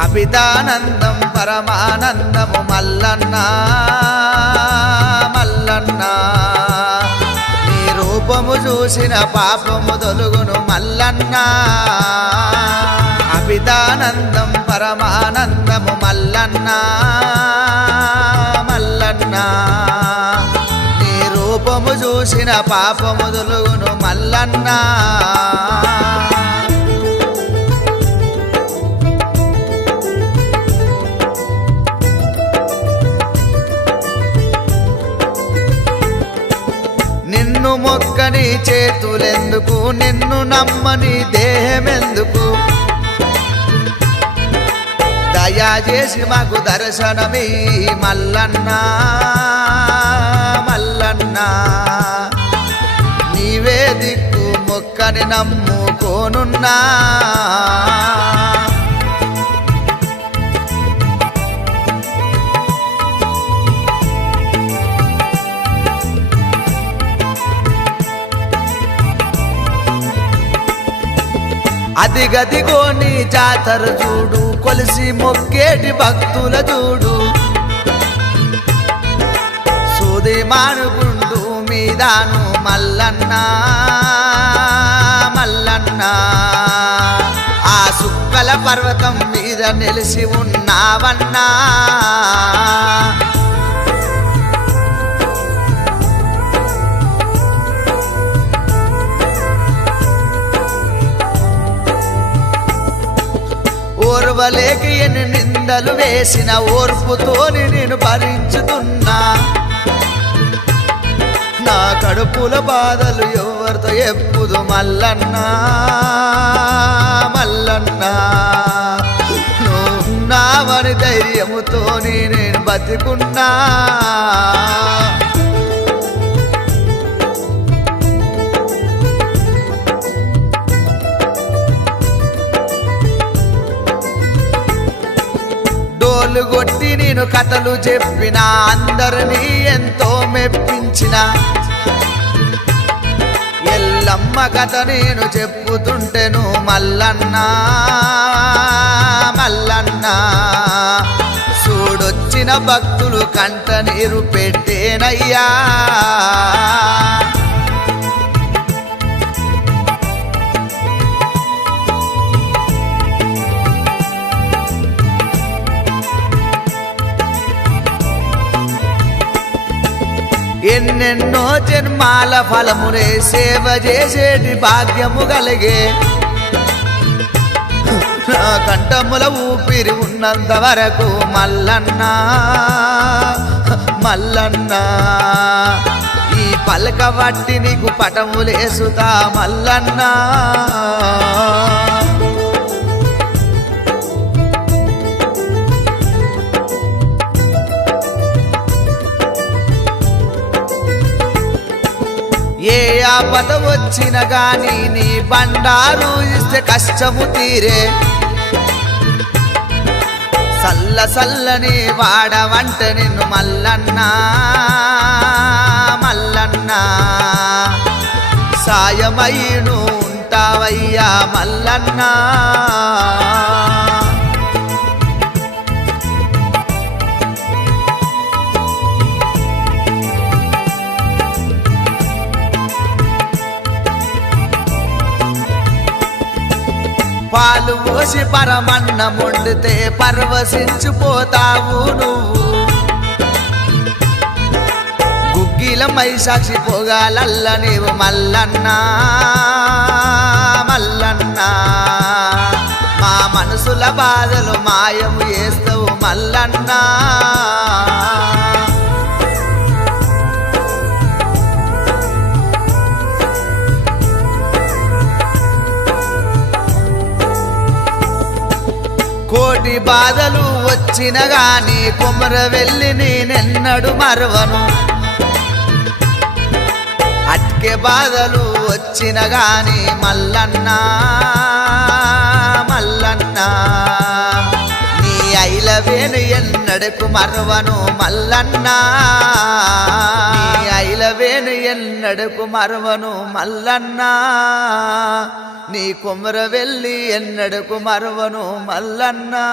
అభిదానందం పరమానందము మల్లన్న మల్లన్న నీ రూపము చూసిన పాపము తొలుగును మల్లన్న అభిదానందం పరమానందము మల్లన్న మల్లన్న నీ రూపము చూసిన పాపము తొలుగును మల్లన్న నిన్ను మొక్కని చేతులెందుకు నిన్ను నమ్మని దేహమెందుకు దయచేసి మాకు దర్శనమీ మల్లన్న మల్లన్న నీవే దిక్కు మొక్కని నమ్ముకోనున్నా అదిగదిగో నీ జాతర చూడు కొలిసి మొక్కేటి భక్తుల చూడు సూది మానుగుండు మీదాను మల్లన్న మల్లన్న ఆ సుక్కల పర్వతం మీద నిలిసి ఉన్నావన్నా ఓర్వలేక ఎన్ని నిందలు వేసిన ఓర్పుతోని నేను భరించుతున్నా నా కడుపుల బాధలు ఎవరితో ఎప్పుడు మల్లన్న మల్లన్న నువ్వున్నావని ధైర్యముతోని నేను బతికున్నా కొట్టి నేను కథలు చెప్పిన అందరినీ ఎంతో మెప్పించిన ఎల్లమ్మ కథ నేను చెప్పుతుంటేను మల్లన్న మల్లన్న చూడొచ్చిన భక్తులు కంట నీరు పెట్టేనయ్యా ఎన్నెన్నో జన్మాల ఫలమునే సేవ చేసేటి భాగ్యము కలిగే నా కంఠముల ఊపిరి ఉన్నంత వరకు మల్లన్న మల్లన్న ఈ పలక వట్టి నీకు పటములేసుతా మల్లన్న ఏ ఆపద వచ్చిన గాని నీ బండారు ఇస్తే కష్టము తీరే సల్ల సల్లని వాడవంట నిన్ను మల్లన్న మల్లన్న సాయమయ్యను ఉంటావయ్యా మల్లన్న పాలు పోసి పరమన్నం వండితే పరవశించిపోతావు నువ్వు గుగ్గిల మైసాక్షి పొగాలల్ల నీవు మల్లన్న మల్లన్న మా మనసుల బాధలు మాయము చేస్తావు మల్లన్న కోటి బాధలు వచ్చిన గాని కొమర వెళ్ళి నేనెన్నడు మరవను అట్కే బాధలు వచ్చిన గాని మల్లన్న మల్లన్న నీ ఐల ఐలవేను ఎన్నడకు మరవను మల్లన్నా నీ ఐలవేను ఎన్నడకు మరవను మల్లన్నా నీ కుమర వెళ్ళి ఎన్నడకు మరవను మల్లన్నా